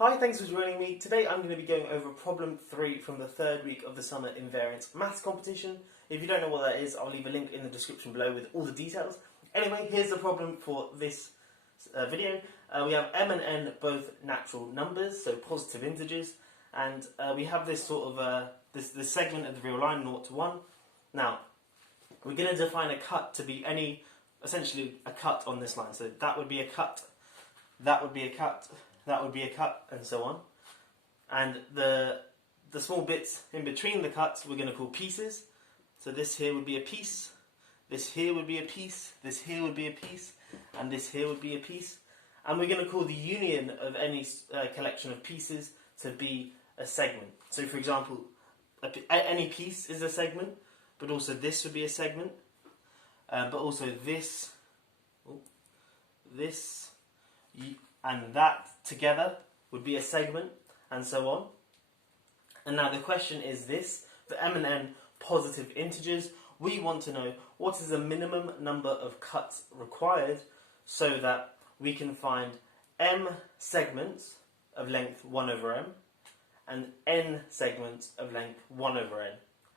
Hi, thanks for joining me. Today I'm going to be going over problem 3 from the third week of the summer Invariants maths competition. If you don't know what that is, I'll leave a link in the description below with all the details. Anyway, here's the problem for this video. We have m and n both natural numbers, so positive integers, and we have this sort of this segment of the real line 0 to 1. Now, we're going to define a cut to be essentially a cut on this line. So that would be a cut, that would be a cut, that would be a cut, and so on. And the small bits in between the cuts we're going to call pieces. So this here would be a piece, this here would be a piece, this here would be a piece, and this here would be a piece. And we're going to call the union of any collection of pieces to be a segment. So for example, any piece is a segment, but also this would be a segment, but also this, this, and that together would be a segment, and so on. And now the question is this: for m and n positive integers, we want to know what is the minimum number of cuts required so that we can find m segments of length 1 over m and n segments of length 1 over n.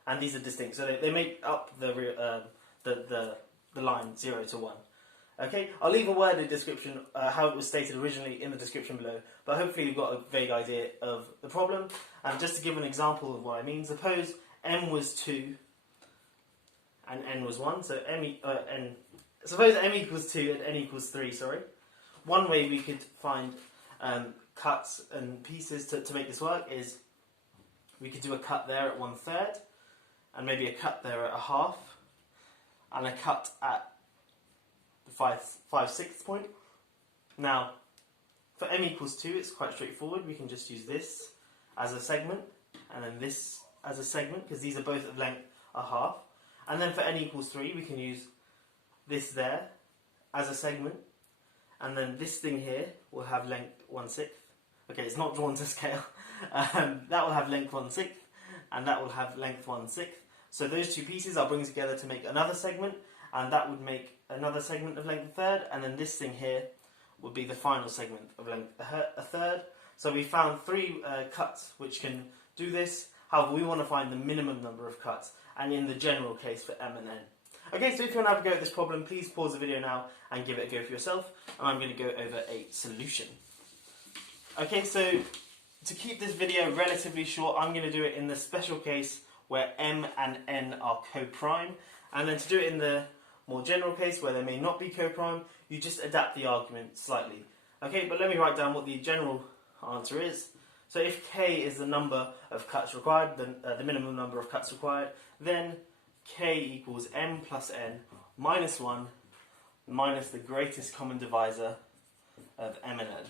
And these are distinct, so they make up the line 0 to 1. Okay, I'll leave a worded description, how it was stated originally, in the description below, but hopefully you've got a vague idea of the problem. And just to give an example of what I mean, suppose m was 2 and n was 1, so suppose m equals 2 and n equals 3, sorry. One way we could find cuts and pieces to make this work is we could do a cut there at 1/3, and maybe a cut there at 1/2, and a cut at the 5/6 point. Now, for m equals 2, it's quite straightforward. We can just use this as a segment, and then this as a segment, because these are both of length 1/2. And then for n equals 3, we can use this there as a segment, and then this thing here will have length 1/6. Okay, it's not drawn to scale. That will have length 1/6, and that will have length 1/6. So those two pieces I'll bring together to make another segment, and that would make another segment of length 1/3, and then this thing here would be the final segment of length 1/3. So we found 3 cuts which can do this. However, we want to find the minimum number of cuts, and in the general case for m and n. Okay, so if you want to have a go at this problem, please pause the video now and give it a go for yourself, and I'm going to go over a solution. Okay, so to keep this video relatively short, I'm going to do it in the special case where m and n are co-prime, and then to do it in the more general case where they may not be co-prime, you just adapt the argument slightly. Okay, but let me write down what the general answer is. So if k is the number of cuts required, the minimum number of cuts required, then k equals m plus n minus 1 minus the greatest common divisor of m and n.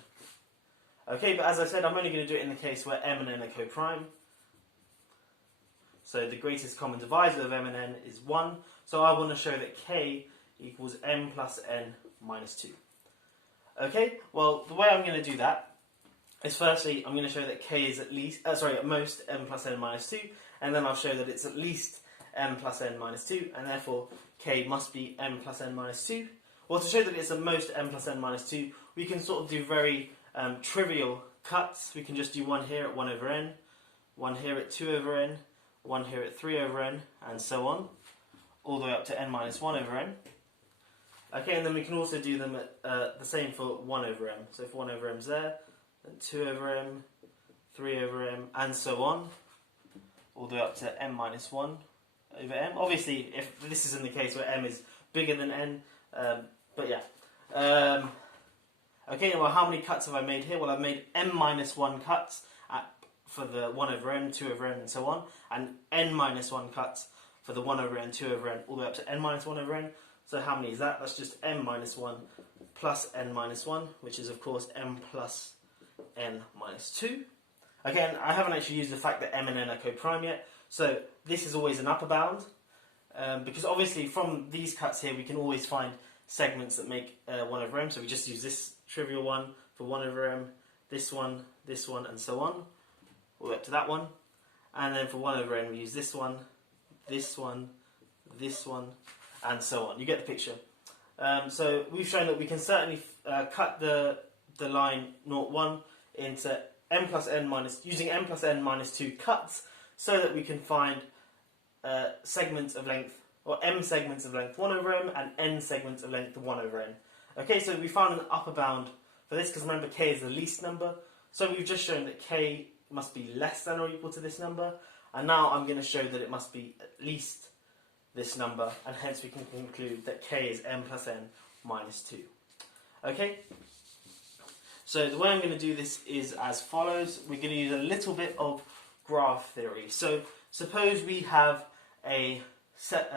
Okay, but as I said, I'm only going to do it in the case where m and n are co-prime. So the greatest common divisor of m and n is 1. So I want to show that k equals m plus n minus 2. Okay, well, the way I'm going to do that is firstly, I'm going to show that k is at most m plus n minus 2, and then I'll show that it's at least m plus n minus 2, and therefore k must be m plus n minus 2. Well, to show that it's at most m plus n minus 2, we can sort of do very trivial cuts. We can just do one here at 1 over n, one here at 2 over n, one here at 3 over n, and so on, all the way up to n minus 1 over n. Okay, and then we can also do them at the same for 1 over m. So if 1 over m is there, then 2 over m, 3 over m, and so on, all the way up to m minus 1 over m. Obviously, if this is in the case where m is bigger than n, but yeah. Okay, well, how many cuts have I made here? Well, I've made m minus 1 cuts for the 1 over m, 2 over n, and so on, and n minus 1 cuts for the 1 over n, 2 over n, all the way up to n minus 1 over n. So how many is that? That's just m minus 1 plus n minus 1, which is, of course, m plus n minus 2. Again, I haven't actually used the fact that m and n are co-prime yet, so this is always an upper bound, because obviously from these cuts here we can always find segments that make 1 over m, so we just use this trivial one for 1 over m, this one, and so on, all the way up to that one. And then for 1 over n we use this one, this one, this one, and so on. You get the picture. So we've shown that we can certainly cut the line 0, 1 into using m plus n minus 2 cuts so that we can find segments of length, or m segments of length 1 over m and n segments of length 1 over n. Okay, so we found an upper bound for this because remember k is the least number. So we've just shown that k must be less than or equal to this number, and now I'm going to show that it must be at least this number, and hence we can conclude that k is m plus n minus 2. Okay? So the way I'm going to do this is as follows. We're going to use a little bit of graph theory. So suppose we have a set,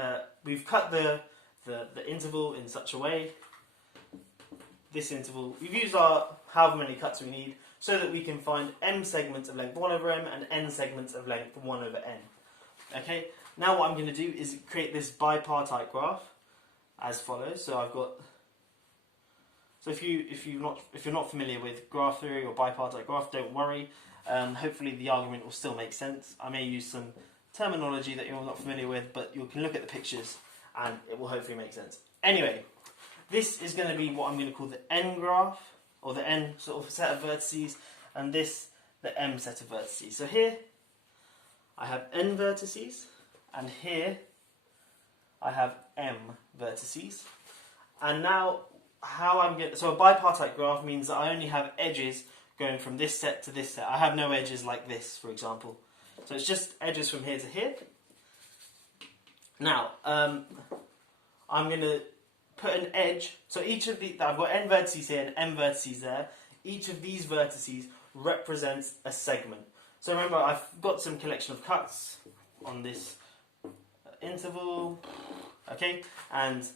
we've cut the interval in such a way, this interval, we've used our however many cuts we need so that we can find m segments of length 1 over m and n segments of length 1 over n. Okay, now what I'm going to do is create this bipartite graph as follows. So I've got, so if you're not familiar with graph theory or bipartite graph, don't worry. Hopefully the argument will still make sense. I may use some terminology that you're not familiar with, but you can look at the pictures and it will hopefully make sense. Anyway, this is going to be what I'm going to call the n graph, or the n sort of set of vertices, and this the m set of vertices. So here I have n vertices, and here I have m vertices. And now how I'm going, so a bipartite graph means that I only have edges going from this set to this set. I have no edges like this, for example. So it's just edges from here to here. Now, I'm going to put an edge, so each of the, I've got n vertices here and m vertices there. Each of these vertices represents a segment. So remember, I've got some collection of cuts on this interval, okay, and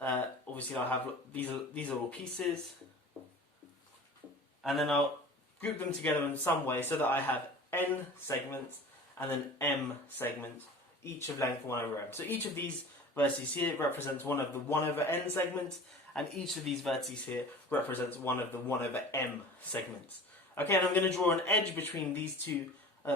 obviously I'll have, these are all pieces, and then I'll group them together in some way so that I have n segments and then m segments, each of length 1 over m. So each of these vertices here represents one of the 1 over n segments, and each of these vertices here represents one of the 1 over m segments. Okay, and I'm going to draw an edge between these two,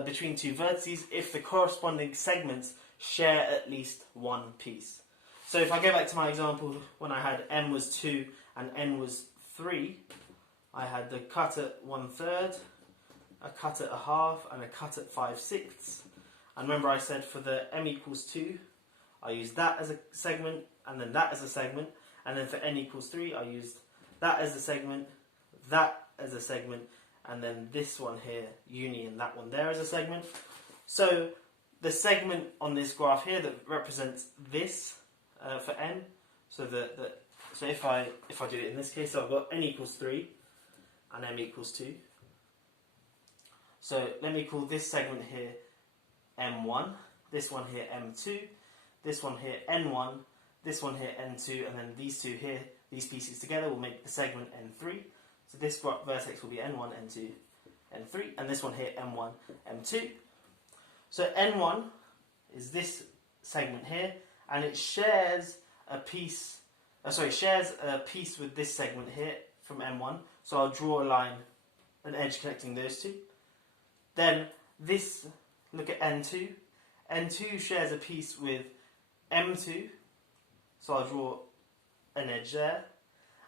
between two vertices if the corresponding segments share at least one piece. So if I go back to my example when I had m was 2 and n was 3, I had the cut at 1/3, a cut at 1/2, and a cut at 5/6. And remember I said for the m equals 2, I used that as a segment, and then that as a segment, and then for n equals 3, I used that as a segment, that as a segment, and then this one here, union that one there as a segment. So the segment on this graph here that represents this for n, so so if I do it in this case, so I've got n equals 3 and m equals 2. So let me call this segment here m1, this one here m2, this one here n1, this one here n2, and then these two here, these pieces together will make the segment n3. So this vertex will be n1, n2, n3, and this one here m1, m2. So n1 is this segment here, and it shares a piece, shares a piece with this segment here from m1. So I'll draw a line, an edge connecting those two. Then this, look at n2. n2 shares a piece with m2, so I'll draw an edge there.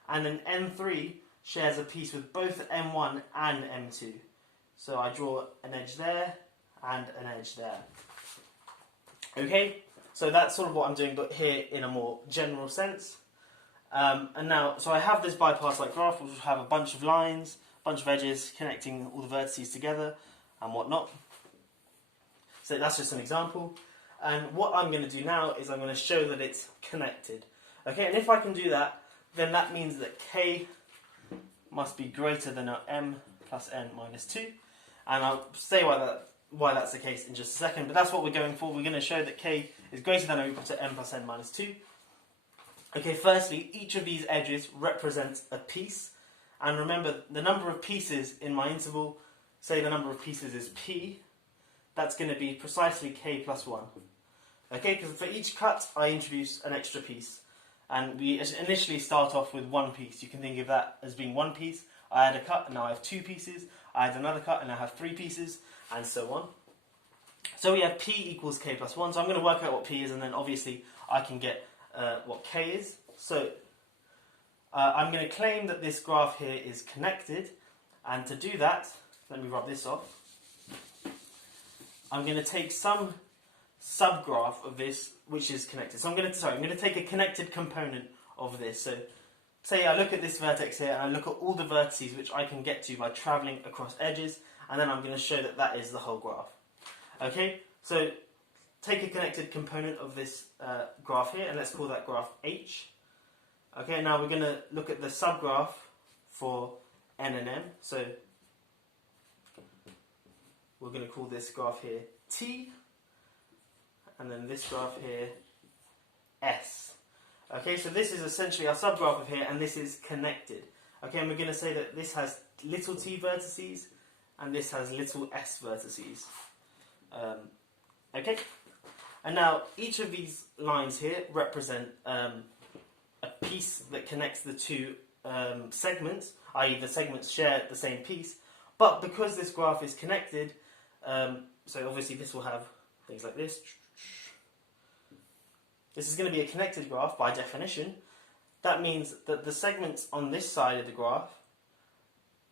And then n3 shares a piece with both m1 and m2, so I draw an edge there and an edge there. Okay, so that's sort of what I'm doing, but here in a more general sense. And now, so I have this bipartite graph, which will have a bunch of lines, a bunch of edges connecting all the vertices together and whatnot. So that's just an example. And what I'm going to do now is I'm going to show that it's connected. Okay, and if I can do that, then that means that k must be greater than our m plus n minus 2. And I'll say why that's the case in just a second, but that's what we're going for. We're going to show that k is greater than or equal to m plus n minus 2. Okay, firstly, each of these edges represents a piece. And remember, the number of pieces in my interval, say the number of pieces is p, that's going to be precisely k plus 1. Okay, because for each cut, I introduce an extra piece. And we initially start off with one piece. You can think of that as being one piece. I had a cut, and now I have 2 pieces. I had another cut, and I have 3 pieces, and so on. So we have p equals k plus 1. So I'm going to work out what p is, and then obviously I can get what k is. So I'm going to claim that this graph here is connected, and to do that, let me rub this off. I'm going to take some subgraph of this which is connected. So I'm going to take a connected component of this. So say I look at this vertex here and I look at all the vertices which I can get to by travelling across edges, and then I'm going to show that that is the whole graph. Okay, so take a connected component of this graph here, and let's call that graph H. Okay, now we're going to look at the subgraph for N and M. So we're going to call this graph here T, and then this graph here S. Okay, so this is essentially our subgraph of here, and this is connected. Okay, and we're going to say that this has little t vertices, and this has little s vertices. Okay, and now each of these lines here represent a piece that connects the two segments, i.e. the segments share the same piece, but because this graph is connected, so obviously this will have things like this. This is going to be a connected graph by definition. That means that the segments on this side of the graph,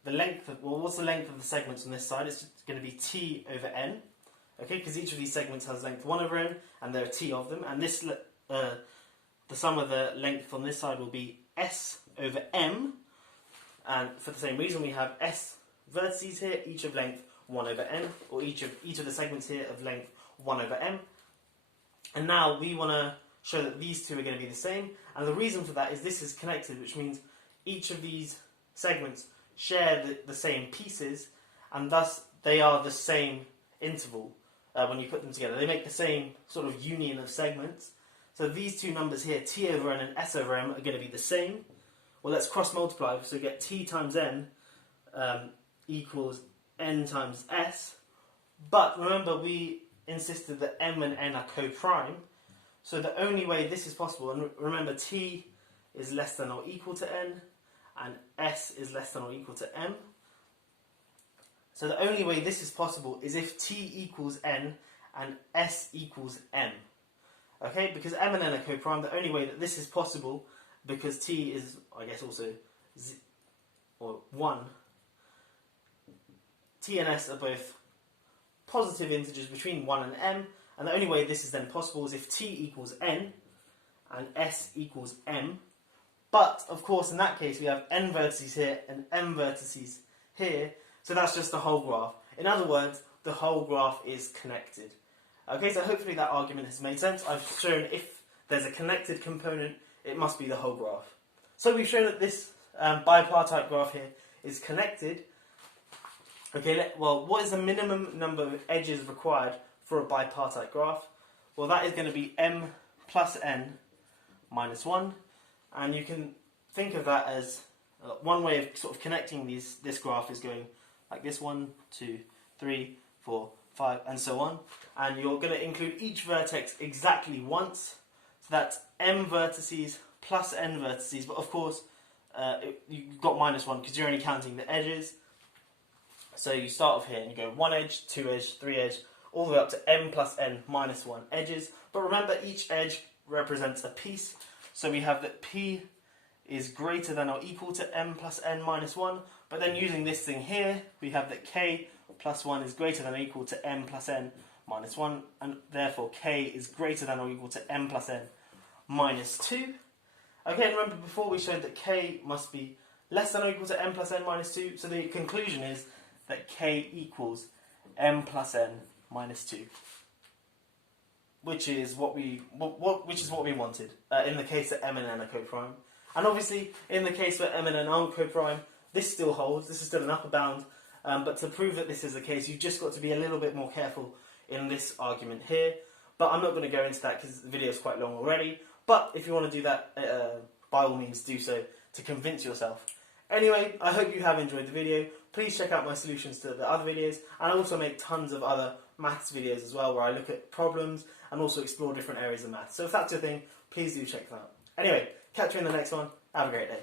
the length of, well, what's the length of the segments on this side? It's going to be t over n, okay, because each of these segments has length 1 over n, and there are t of them, and this, the sum of the length on this side will be s over m, and for the same reason we have s vertices here, each of length 1 over n, or each of the segments here of length 1 over m. And now we want to show that these two are going to be the same, and the reason for that is this is connected, which means each of these segments share the same pieces, and thus they are the same interval when you put them together. They make the same sort of union of segments. So these two numbers here, t over n and s over m, are going to be the same. Well, let's cross multiply, so we get t times n equals n times s, but remember we insisted that m and n are co-prime, so the only way this is possible, and remember t is less than or equal to n, and s is less than or equal to m. So the only way this is possible is if t equals n and s equals m. Okay, because m and n are co-prime, the only way that this is possible, because t is, I guess, also 1, t and s are both positive integers between 1 and m, and the only way this is then possible is if t equals n and s equals m. But, of course, in that case we have n vertices here and m vertices here, so that's just the whole graph. In other words, the whole graph is connected. Okay, so hopefully that argument has made sense. I've shown if there's a connected component, it must be the whole graph. So we've shown that this bipartite graph here is connected. Okay, well, what is the minimum number of edges required for a bipartite graph? Well, that is going to be m plus n minus 1, and you can think of that as one way of sort of connecting this graph is going like this: 1, 2, 3, 4, 5, and so on. And you're going to include each vertex exactly once, so that's m vertices plus n vertices, but of course you've got minus 1 because you're only counting the edges. So you start off here and you go 1 edge, 2 edge, 3 edge, all the way up to m plus n minus 1 edges. But remember, each edge represents a piece. So we have that p is greater than or equal to m plus n minus 1. But then using this thing here, we have that k plus 1 is greater than or equal to m plus n minus 1. And therefore k is greater than or equal to m plus n minus 2. Okay, and remember before we showed that k must be less than or equal to m plus n minus 2. So the conclusion is that k equals m plus n minus 2, which is what we wanted in the case that m and n are co-prime. And obviously, in the case where m and n aren't co-prime, this still holds. This is still an upper bound. But to prove that this is the case, you've just got to be a little bit more careful in this argument here. But I'm not going to go into that because the video is quite long already. But if you want to do that, by all means do so to convince yourself. Anyway, I hope you have enjoyed the video. Please check out my solutions to the other videos, and I also make tons of other maths videos as well, where I look at problems and also explore different areas of maths. So if that's your thing, please do check them out. Anyway, catch you in the next one. Have a great day.